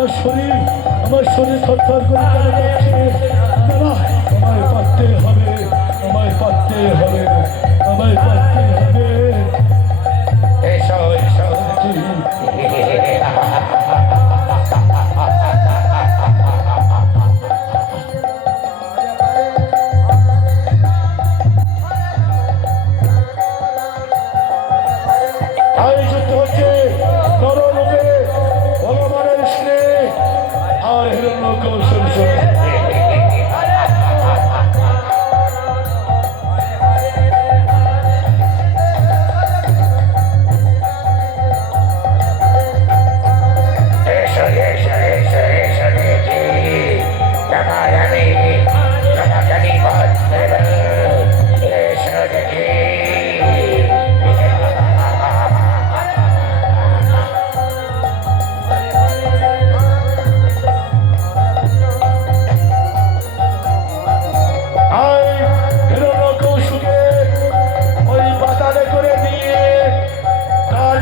আমার শরীর থরথর করে কেন যাচ্ছে? না, আমায় পারতে হবে, আমায় পারতে হবে, আমায় পারতে হবে। এসো এসো এই যুদ্ধ হচ্ছে নররূপে ভগবানের স্নেহ আর হিরণ্যকৌশল এসো এসো এসো এসো দেখি তোমার আমি তোমাকে নিকট